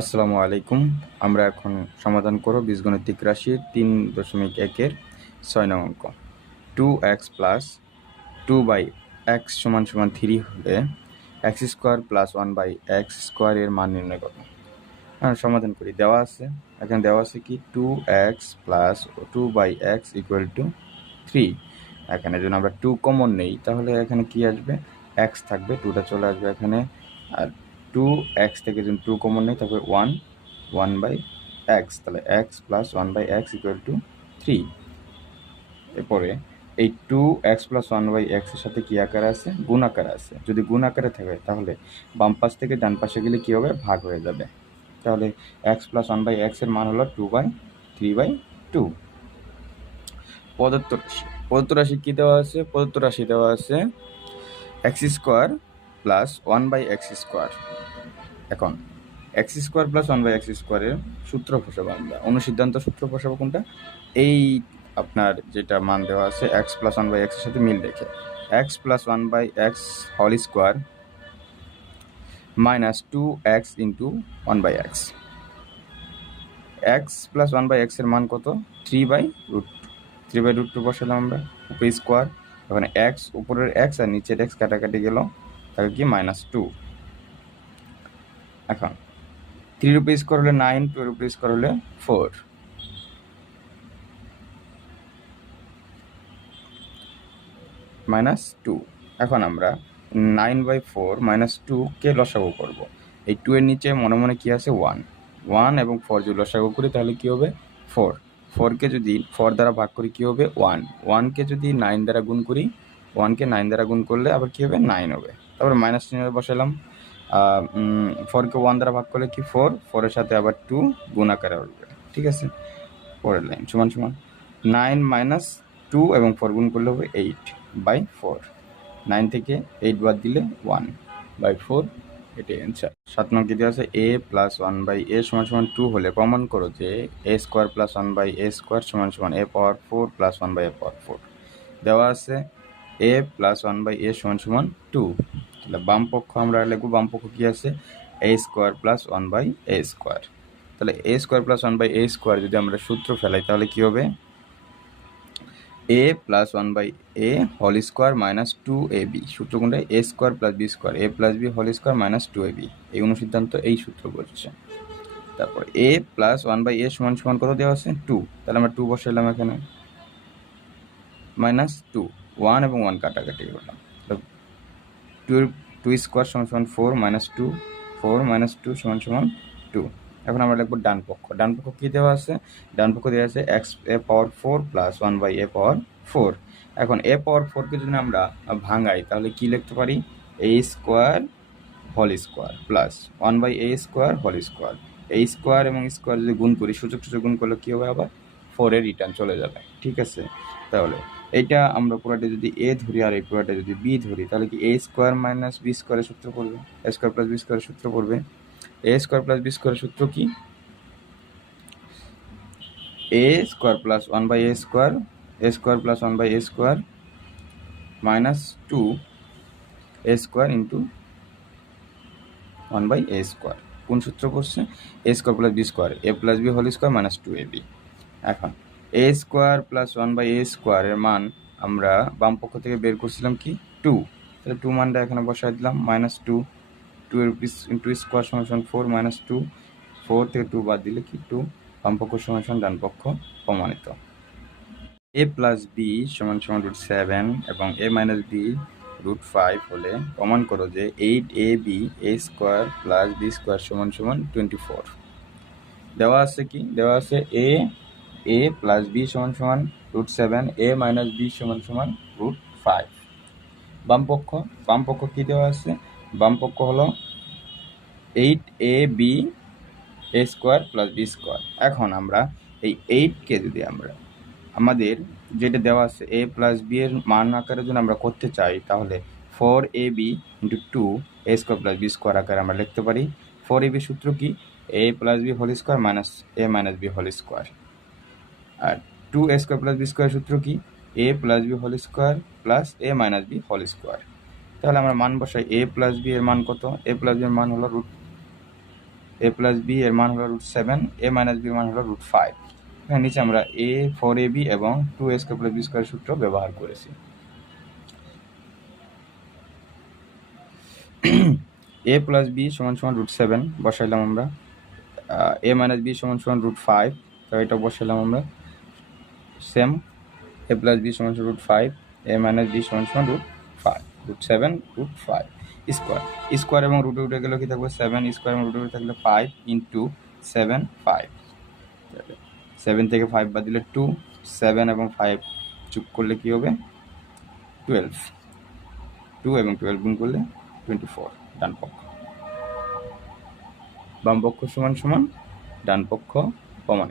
আসসালামু আলাইকুম। আমরা এখন সমাধান করব বীজগণিতিক রাশির 3.1-এর 6 নং অঙ্ক। 2x প্লাস 2/x = 3 হলে x square plus 1/x square এর মান নির্ণয় করব। সমাধান করি। এখানে দেওয়া আছে কি 2x প্লাস 2/x = 3। এখানে যদি আমরা 2 কমন নেই তাহলে এখানে কি আসবে, x থাকবে, 2টা চলে আসবে এখানে। আর 2x থেকে যদি 2 কমন নেই তারপরে 1/x, তাহলে x প্লাস 1/x = 3। এরপরে এই 2x প্লাস 1/x এর সাথে কি আকারে আছে, গুণ আকারে আছে। যদি গুণ আকারে থাকে তাহলে বাম পাশ থেকে ডান পাশে গেলে কি হবে, ভাগ হয়ে যাবে। তাহলে x প্লাস 1/x এর মান হলো 2/3/2। প্রদত্ত রাশি কি দেওয়া আছে? প্রদত্ত রাশি দেওয়া আছে x square plus 1/x square. এখন x স্কোয়ার প্লাস 1/x স্কোয়ারের সূত্র বসাবো আমরা। অনুসিদ্ধান্ত সূত্র বসাবো কোনটা? এই আপনার যেটা মান দেওয়া আছে x প্লাস 1/x এর সাথে মিল রেখে x plus 1/x whole square minus 2x into 1/x। x plus 1/x এর মান কত? 3/√2 বসালাম আমরা, উপরে স্কোয়ার। ওখানে x, উপরের x আর নিচের x কাটাকাটি গেল, তাহলে কি -2। এখন 3 রুপি স্কোয়ার হলে 9, 2 রুপি স্কোয়ার হলে 4, -2। এখন আমরা 9/4 -2 কে লসাগু করব। এই 2 এর নিচে মনে মনে কি আছে, 1 এবং 4 যদি লসাগু করি তাহলে কি হবে, 4কে যদি 4 দ্বারা ভাগ করি কি হবে, 1কে যদি 9 দ্বারা গুণ করি, 1কে 9 দ্বারা গুণ করলে আবার কি হবে, 9 হবে। তারপরে মাইনাস চিহ্ন বসালাম। 4কে 1 দ্বারা ভাগ করলে কি 4 এর সাথে আবার 2 গুণ আকারে আসবে। ঠিক আছে, পরের লাইন সমান 9 মাইনাস 2 এবং 4 গুণ করলে হবে 8/4। 9 থেকে 8 বাদ দিলে 1/4, এটাই অ্যান্সার। 7 নং কি দেওয়া আছে, a প্লাস 1/a = 2 হলে প্রমাণ করো যে a square plus 1/a square = a power 4 plus 1/a পাওয়ার 4। দেওয়া আছে a প্লাস 1/a = 2। তাহলে বাম পক্ষ আমরা লিখব, বাম পক্ষ কি আছে, a square plus 1/a square. তাহলে a square plus 1/a square যদি আমরা সূত্র ফেলাই তাহলে কি হবে, a প্লাস 1/a whole square minus 2ab। সূত্র কোনটা, a square plus b square, a plus b whole square minus 2ab। এই অনুসিদ্ধান্ত এই সূত্র বলছে। তারপর a প্লাস 1/a = কত দেওয়া আছে, 2। তাহলে আমরা 2 বসাইলাম এখানে, -2, 1 এবং 1 কাটাকাটি করলাম। 2 স্কোয়ার = 4 -2, 4 - 2 = 2। এখন আমরা লিখব ডান পক্ষ। ডান পক্ষ কি দেওয়া আছে, ডান পক্ষ দেওয়া আছে x a power 4 plus 1/a পাওয়ার 4। এখন a পাওয়ার 4কে যদি আমরা ভাঙাই তাহলে কি লিখতে পারি, a square whole square plus 1/a square whole square. এই স্কোয়ার এবং স্কোয়ার যদি গুণ করি, সূচক গুণ করলে কি হবে, আবার 4 এর রিটার্ন চলে যাবে। ঠিক আছে, তাহলে এইটা আমরা পুরাটা যদি a ধরি আর এই পুরাটা যদি b ধরি তাহলে কি a স্কোয়ার মাইনাস b স্কোয়ারের সূত্র পড়বে, a স্কোয়ার প্লাস b স্কোয়ারের সূত্র পড়বে। a স্কোয়ার প্লাস b স্কোয়ারের সূত্র কি, a square plus 1/a square, a square plus 1/a square minus 2 a square into 1/a square. কোন সূত্র পড়ছে, a square plus b square, a plus b whole square minus 2ab। এখন a square plus 1/a square এর মান আমরা বাম পক্ষ থেকে বের করছিলাম কি 2। তাহলে 2 মানটা এখানে বসাই দিলাম, -2, 2 এর ইন্টু স্কোয়ার = 4 -2, 4 থেকে 2 বাদ দিলে কি 2। বাম পক্ষ = ডান পক্ষ প্রমাণিত। a প্লাস b = √7 এবং a মাইনাস b √5 হলে প্রমাণ করো যে 8ab a square plus b square = 24। দেওয়া আছে কি, দেওয়া আছে a plus b = √7, a minus b = √5। বাম পক্ষ কি দেওয়া আছে, বাম পক্ষ হলো 8ab a square plus b square. এখন আমরা এই 8কে যদি আমরা আমাদের যেটা দেওয়া আছে a প্লাস b এর মান আকারে যদি আমরা করতে চাই তাহলে 4ab into 2 a square plus b square আকারে আমরা লিখতে পারি। 4ab সূত্র কি, a plus b whole square minus a minus b whole square. আর 2a square plus b square সূত্র কি, a plus b whole square plus a minus b whole square. তাহলে আমরা মান বসাই, a প্লাস b এর মান কত, a প্লাস b এর মান হলো এ প্লাস বি এর মান হলো √7, এ মাইনাস বি মান হলো √5। এখানে নিচে আমরা এ 4ab এবং 2a² + b² সূত্র ব্যবহার করেছি। a প্লাস বি সমান সমান √7 বসাইলাম আমরা, এ মাইনাস বি সমান সমান √5, তো এটা বসাইলাম আমরা সেম, এ প্লাস বি সমান সমান √5, এ মাইনাস বি সমান সমান √5, √7 √5 স্কোয়ার, স্কোয়ার এবং রুটে উঠে গেলে কি থাকবে 7, স্কোয়ার এবং রুটে উঠে থাকলে 5 ইন্টু 7 5, 7 থেকে 5 বাদ দিলে 2, 7 এবং 5 যোগ করলে কি হবে 12, 2 এবং 12 গুণ করলে 24 ডান পক্ষ। বাম পক্ষ সমান সমান ডান পক্ষ